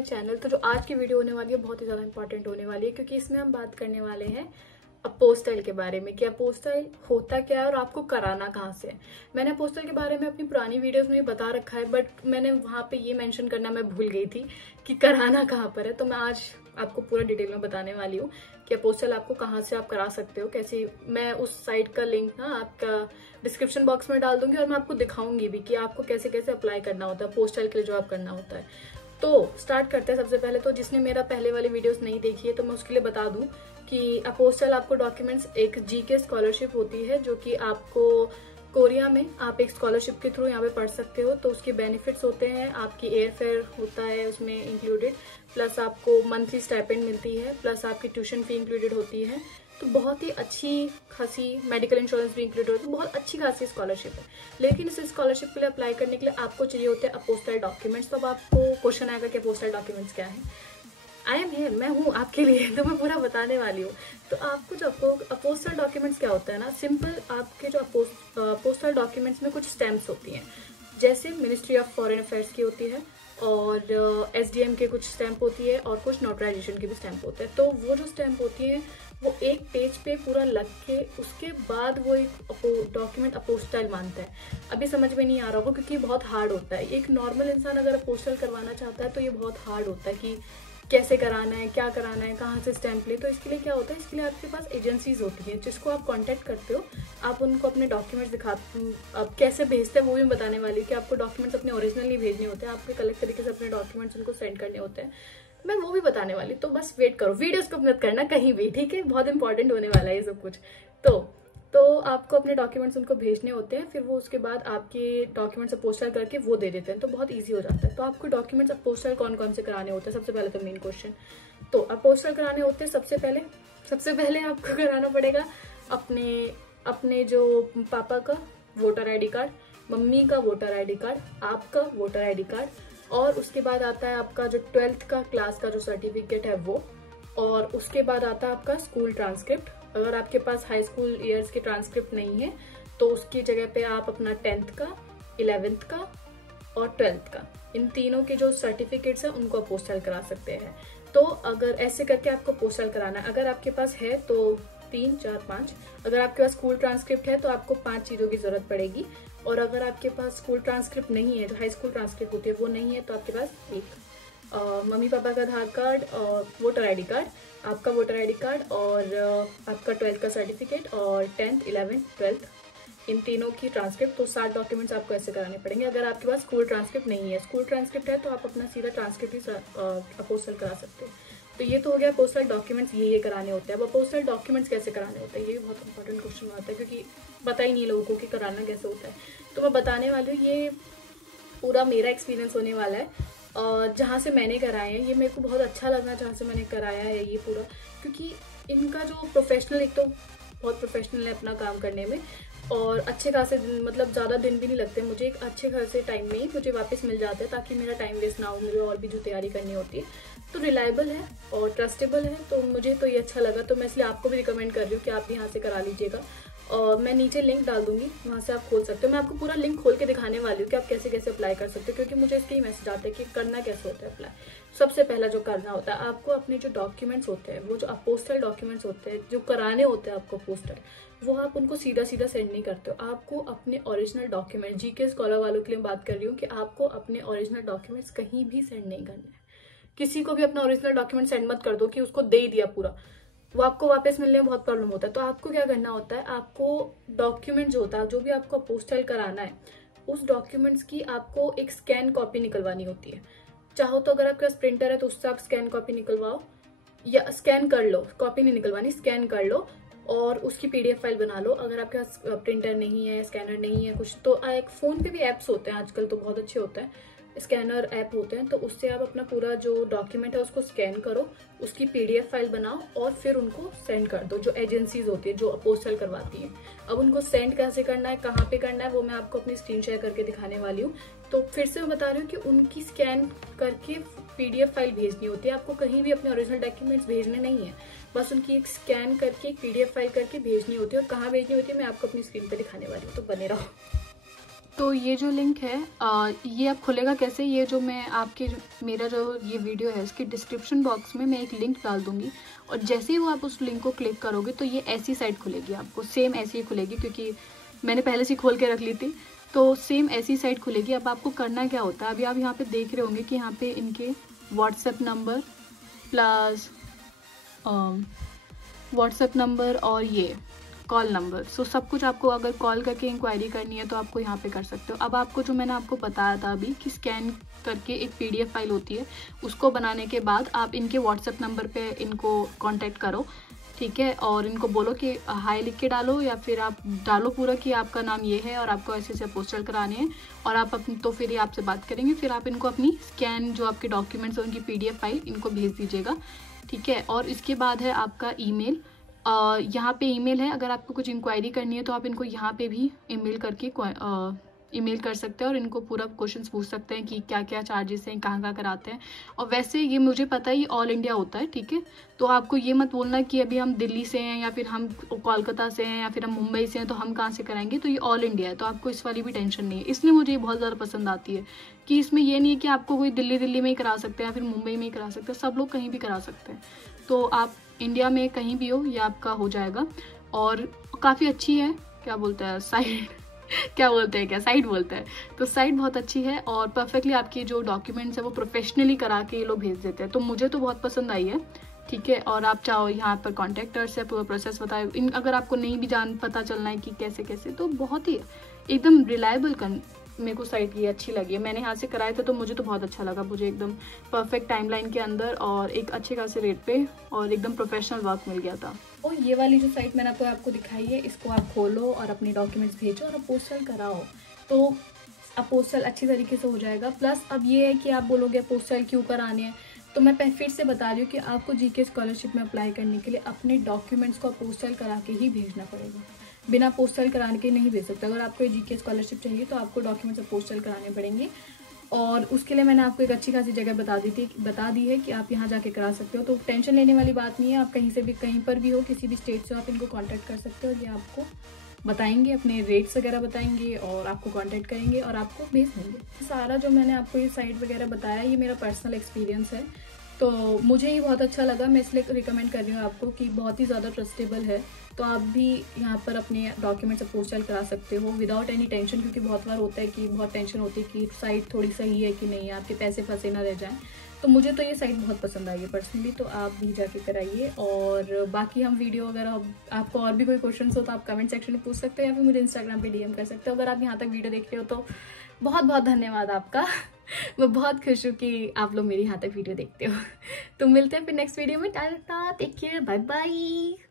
My channel. तो जो आज की वीडियो होने वाली है बहुत ही ज़्यादा इंपॉर्टेंट होने वाली है, क्योंकि इसमें हम बात करने वाले हैं अपोस्टाइल के बारे में कि अपोस्टाइल होता क्या है और आपको कराना कहाँ से है। मैंने अपोस्टाइल के बारे में अपनी पुरानी वीडियोस में बता रखा है, बट मैंने वहाँ पे ये मेंशन करना मैं भूल गई थी कि कराना कहाँ पर है। तो मैं आज आपको पूरा डिटेल में बताने वाली हूँ कि अपोस्टाइल आपको कहाँ से आप करा सकते हो, कैसे। मैं उस साइट का लिंक ना आपका डिस्क्रिप्शन बॉक्स में डाल दूंगी और मैं आपको दिखाऊंगी भी कि आपको कैसे कैसे अप्लाई करना होता है अपोस्टाइल के लिए जो आप करना होता है। तो स्टार्ट करते हैं। सबसे पहले तो जिसने मेरा पहले वाली वीडियोस नहीं देखी है तो मैं उसके लिए बता दूं कि अपोस्टाइल आपको डॉक्यूमेंट्स एक जीके स्कॉलरशिप होती है जो कि आपको कोरिया में आप एक स्कॉलरशिप के थ्रू यहाँ पे पढ़ सकते हो। तो उसके बेनिफिट्स होते हैं, आपकी एयर फेयर होता है उसमें इंक्लूडेड, प्लस आपको मंथली स्टाइपेंड मिलती है, प्लस आपकी ट्यूशन फी इंक्लूडेड होती है। तो बहुत ही अच्छी खासी मेडिकल इंश्योरेंस भी इंक्लूड होती है, बहुत अच्छी खासी स्कॉलरशिप है। लेकिन इस स्कॉलरशिप के लिए अप्लाई करने के लिए आपको चाहिए होते हैं अपोस्टाइल डॉक्यूमेंट्स। तो अब आपको क्वेश्चन आएगा कि अपोस्टाइल डॉक्यूमेंट्स क्या है। आई एम हियर, मैं हूँ आपके लिए, तो मैं पूरा बताने वाली हूँ। तो आपको जो अपोस्टाइल डॉक्यूमेंट्स क्या होता है ना, सिंपल आपके जो अपोस्टाइल डॉक्यूमेंट्स में कुछ स्टैम्प्स होती हैं, जैसे मिनिस्ट्री ऑफ फॉरेन अफेयर्स की होती है और एसडीएम के कुछ स्टैम्प होती है और कुछ नोटराइजेशन के भी स्टैम्प होते हैं। तो वो जो स्टैम्प होती हैं वो एक पेज पे पूरा लग के उसके बाद वो एक डॉक्यूमेंट अपोस्टाइल मानता है। अभी समझ में नहीं आ रहा होगा क्योंकि बहुत हार्ड होता है। एक नॉर्मल इंसान अगर अपोस्टाइल करवाना चाहता है तो ये बहुत हार्ड होता है कि कैसे कराना है, क्या कराना है, कहाँ से स्टैंप ले। तो इसके लिए क्या होता है, इसके लिए आपके पास एजेंसीज होती हैं जिसको आप कांटेक्ट करते हो, आप उनको अपने डॉक्यूमेंट्स दिखाते हो। अब कैसे भेजते हैं वो भी बताने वाली हूँ कि आपको डॉक्यूमेंट्स अपने ओरिजिनल नहीं भेजने होते हैं, आपके अलग तरीके से अपने डॉक्यूमेंट्स उनको सेंड करने होते हैं। मैं वो भी बताने वाली, तो बस वेट करो, वीडियोस को मत करना कहीं भी, ठीक है। बहुत इंपॉर्टेंट होने वाला है ये सब कुछ। तो आपको अपने डॉक्यूमेंट्स उनको भेजने होते हैं, फिर वो उसके बाद आपके डॉक्यूमेंट्स अपोस्टाइल करके वो दे देते हैं, तो बहुत इजी हो जाता है। तो आपको डॉक्यूमेंट्स अपोस्टाइल कौन कौन से कराने होते हैं, सबसे पहले तो मेन क्वेश्चन। तो अपोस्टाइल कराने होते हैं सबसे पहले आपको कराना पड़ेगा अपने जो पापा का वोटर आईडी कार्ड, मम्मी का वोटर आईडी कार्ड, आपका वोटर आईडी कार्ड, और उसके बाद आता है आपका जो 12th का क्लास का जो सर्टिफिकेट है वो, और उसके बाद आता है आपका स्कूल ट्रांसक्रिप्ट। अगर आपके पास हाई स्कूल ईयर्स की ट्रांसक्रिप्ट नहीं है तो उसकी जगह पे आप अपना 10th का, 11th का और 12th का, इन तीनों के जो सर्टिफिकेट्स हैं उनको अपोस्टाइल करा सकते हैं। तो अगर ऐसे करके आपको अपोस्टाइल कराना है, अगर आपके पास है तो 3, 4, 5, अगर आपके पास स्कूल ट्रांसक्रिप्ट है तो आपको 5 चीज़ों की जरूरत पड़ेगी, और अगर आपके पास स्कूल ट्रांसक्रिप्ट नहीं है, जो हाई स्कूल ट्रांसक्रिप्ट होती है वो नहीं है, तो आपके पास एक मम्मी पापा का आधार कार्ड और वोटर आईडी कार्ड, आपका वोटर आईडी कार्ड और आपका 12th का सर्टिफिकेट और 10th, 11th, 12th, इन तीनों की ट्रांसक्रिप्ट। तो 7 डॉक्यूमेंट्स आपको ऐसे कराने पड़ेंगे। अगर आपके पास स्कूल ट्रांसक्रिप्ट नहीं है, स्कूल ट्रांसक्रिप्ट है तो आप अपना सीधा ट्रांसक्रिप्ट ही अपोस्टाइल करा सकते हो। तो ये तो हो गया अपोस्टाइल डॉक्यूमेंट्स, ये कराने होते हैं। अब अपोस्टाइल डॉक्यूमेंट्स कैसे कराने होते हैं, ये भी बहुत इंपॉर्टेंट क्वेश्चन आता है, क्योंकि पता ही नहीं लोगों को कि कराना कैसे होता है। तो मैं बताने वाली हूँ, ये पूरा मेरा एक्सपीरियंस होने वाला है। जहाँ से मैंने कराया है, ये मेरे को बहुत अच्छा लगा जहाँ से मैंने कराया है ये पूरा, क्योंकि इनका जो प्रोफेशनल, एक तो बहुत प्रोफेशनल है अपना काम करने में, और अच्छे खासे दिन, मतलब ज़्यादा दिन भी नहीं लगते मुझे, एक अच्छे खासे टाइम में ही मुझे वापस मिल जाता है, ताकि मेरा टाइम वेस्ट ना हो, मुझे और भी जो तैयारी करनी होती है। तो रिलायबल है और ट्रस्टेबल है, तो मुझे तो ये अच्छा लगा, तो मैं इसलिए आपको भी रिकमेंड कर रही हूँ कि आप यहाँ से करा लीजिएगा। और मैं नीचे लिंक डाल दूंगी, वहाँ से आप खोल सकते हो। मैं आपको पूरा लिंक खोल के दिखाने वाली हूँ कि आप कैसे कैसे अप्लाई कर सकते हो, क्योंकि मुझे इसके ही मैसेज आते हैं कि करना कैसे होता है अप्लाई। सबसे पहला जो करना होता है, आपको अपने जो डॉक्यूमेंट्स होते हैं, वो जो अपोस्टाइल डॉक्यूमेंट्स होते हैं जो कराने होते हैं आपको अपोस्टाइल, वो आप उनको सीधा सीधा सेंड नहीं करते हो। आपको अपने ओरिजिनल डॉक्यूमेंट, जीके स्कॉलर वालों के लिए बात कर रही हूँ कि आपको अपने ओरिजिनल डॉक्यूमेंट्स कहीं भी सेंड नहीं करने हैं। किसी को भी अपना ओरिजिनल डॉक्यूमेंट सेंड मत कर दो कि उसको दे ही दिया पूरा, वो आपको वापस मिलने में बहुत प्रॉब्लम होता है। तो आपको क्या करना होता है, आपको डॉक्यूमेंट जो होता है, जो भी आपको अपोस्टाइल कराना है, उस डॉक्यूमेंट्स की आपको एक स्कैन कॉपी निकलवानी होती है। चाहो तो अगर आपके पास प्रिंटर है तो उससे आप स्कैन कॉपी निकलवाओ, या स्कैन कर लो, कॉपी नहीं निकलवानी, स्कैन कर लो और उसकी पीडीएफ फाइल बना लो। अगर आपके पास प्रिंटर नहीं है, स्कैनर नहीं है कुछ, तो एक फ़ोन पे भी ऐप्स होते हैं आजकल, तो बहुत अच्छे होते हैं, स्कैनर ऐप होते हैं। तो उससे आप अपना पूरा जो डॉक्यूमेंट है उसको स्कैन करो, उसकी पीडीएफ फाइल बनाओ और फिर उनको सेंड कर दो, जो एजेंसीज होती है जो अपोस्टाइल करवाती हैं। अब उनको सेंड कैसे करना है, कहाँ पे करना है, वो मैं आपको अपनी स्क्रीन शेयर करके दिखाने वाली हूँ। तो फिर से मैं बता रही हूँ कि उनकी स्कैन करके पीडीएफ फाइल भेजनी होती है। आपको कहीं भी अपने ओरिजिनल डॉक्यूमेंट्स भेजने नहीं है, बस उनकी एक स्कैन करके एक पीडीएफ फाइल करके भेजनी होती है। और कहाँ भेजनी होती है मैं आपको अपनी स्क्रीन पे दिखाने वाली हूँ, तो बने रहो। तो ये जो लिंक है ये अब खुलेगा कैसे, ये जो मैं आपके मेरा जो ये वीडियो है इसके डिस्क्रिप्शन बॉक्स में मैं एक लिंक डाल दूंगी, और जैसे ही वो आप उस लिंक को क्लिक करोगे तो ये ऐसी साइट खुलेगी, आपको सेम ऐसी ही खुलेगी, क्योंकि मैंने पहले से खोल के रख ली थी। तो सेम ऐसी साइट खुलेगी। अब आपको करना क्या होता है, अभी आप यहाँ पे देख रहे होंगे कि यहाँ पे इनके व्हाट्सएप नंबर और ये कॉल नंबर, सो सब कुछ आपको अगर कॉल करके इंक्वायरी करनी है तो आपको यहाँ पे कर सकते हो। अब आपको जो मैंने आपको बताया था अभी कि स्कैन करके एक PDF फाइल होती है, उसको बनाने के बाद आप इनके व्हाट्सएप नंबर पे इनको कांटेक्ट करो, ठीक है, और इनको बोलो कि हाय लिख के डालो, या फिर आप डालो पूरा कि आपका नाम ये है और आपको ऐसे ऐसे अपोस्टल कराने हैं, और आप अपनी तो फिर ये आपसे बात करेंगे, फिर आप इनको अपनी स्कैन जो आपके डॉक्यूमेंट्स हैं उनकी PDF फाइल इनको भेज दीजिएगा, ठीक है। और इसके बाद है आपका ईमेल, यहाँ पे ईमेल है, अगर आपको कुछ इंक्वायरी करनी है तो आप इनको यहाँ पे भी ईमेल करके ईमेल कर सकते हैं और इनको पूरा क्वेश्चंस पूछ सकते हैं कि क्या क्या चार्जेस हैं, कहाँ कहाँ कराते हैं। और वैसे ये मुझे पता है ये ऑल इंडिया होता है, ठीक है, तो आपको ये मत बोलना कि अभी हम दिल्ली से हैं या फिर हम कोलकाता से हैं या फिर हम मुंबई से हैं तो हम कहाँ से कराएंगे, तो ये ऑल इंडिया है, तो आपको इस वाली भी टेंशन नहीं है। इसलिए मुझे ये बहुत ज़्यादा पसंद आती है कि इसमें ये नहीं है कि आपको कोई दिल्ली में ही करा सकते हैं या फिर मुंबई में ही करा सकते हैं, सब लोग कहीं भी करा सकते हैं। तो आप इंडिया में कहीं भी हो ये आपका हो जाएगा। और काफ़ी अच्छी है, क्या बोलते हैं साइट क्या बोलते हैं, क्या साइट बोलते हैं, तो साइट बहुत अच्छी है और परफेक्टली आपकी जो डॉक्यूमेंट्स है वो प्रोफेशनली करा के ये लोग भेज देते हैं, तो मुझे तो बहुत पसंद आई है, ठीक है। और आप चाहो यहाँ पर कॉन्टैक्टर से पूरा प्रोसेस बताए, अगर आपको नहीं भी पता चलना है कि कैसे कैसे, तो बहुत ही एकदम रिलायबल मेरे को साइट ये अच्छी लगी है। मैंने यहाँ से कराया था तो मुझे तो बहुत अच्छा लगा, मुझे एकदम परफेक्ट टाइमलाइन के अंदर और एक अच्छे खासे रेट पे और एकदम प्रोफेशनल वर्क मिल गया था। और ये वाली जो साइट मैंने आपको दिखाई है, इसको आप खोलो और अपने डॉक्यूमेंट्स भेजो और अपोस्टल कराओ, तो अपोस्टल अच्छी तरीके से हो जाएगा। प्लस अब ये है कि आप बोलोगे अपोस्टल क्यों कराने हैं, तो मैं फिर से बता रही हूँ कि आपको GK स्कॉलरशिप में अप्लाई करने के लिए अपने डॉक्यूमेंट्स को अपोस्टल करा के ही भेजना पड़ेगा, बिना पोस्टल कराने के नहीं भेज सकते। अगर आपको GK स्कॉलरशिप चाहिए तो आपको डॉक्यूमेंट्स पोस्टल कराने पड़ेंगे, और उसके लिए मैंने आपको एक अच्छी खासी जगह बता दी है कि आप यहाँ जाके करा सकते हो, तो टेंशन लेने वाली बात नहीं है। आप कहीं से भी, कहीं पर भी हो, किसी भी स्टेट से आप इनको कांटेक्ट कर सकते हो, ये आपको बताएंगे, अपने रेट्स वगैरह बताएंगे और आपको कांटेक्ट करेंगे और आपको भेज देंगे। सारा जो मैंने आपको ये साइट वगैरह बताया ये मेरा पर्सनल एक्सपीरियंस है, तो मुझे ये बहुत अच्छा लगा, मैं इसलिए रिकमेंड कर रही हूँ आपको कि बहुत ही ज़्यादा ट्रस्टेबल है। तो आप भी यहाँ पर अपने डॉक्यूमेंट्स अपोस्टल करा सकते हो विदाउट एनी टेंशन, क्योंकि बहुत बार होता है कि बहुत टेंशन होती है कि साइट थोड़ी सही है कि नहीं है, आपके पैसे फंसे ना रह जाएं। तो मुझे तो ये साइट बहुत पसंद आई है पर्सनली, तो आप भी जाके कराइए। और बाकी हम वीडियो वगैरह, आपको और भी कोई क्वेश्चन हो तो आप कमेंट सेक्शन में पूछ सकते हो या फिर मुझे इंस्टाग्राम पे DM कर सकते हो। अगर आप यहाँ तक वीडियो देख रहे हो तो बहुत बहुत धन्यवाद आपका। मैं बहुत खुश हूँ कि आप लोग मेरी यहाँ तक वीडियो देखते हो। तो मिलते हैं फिर नेक्स्ट वीडियो में, टाटा, टेक केयर, बाय बाय।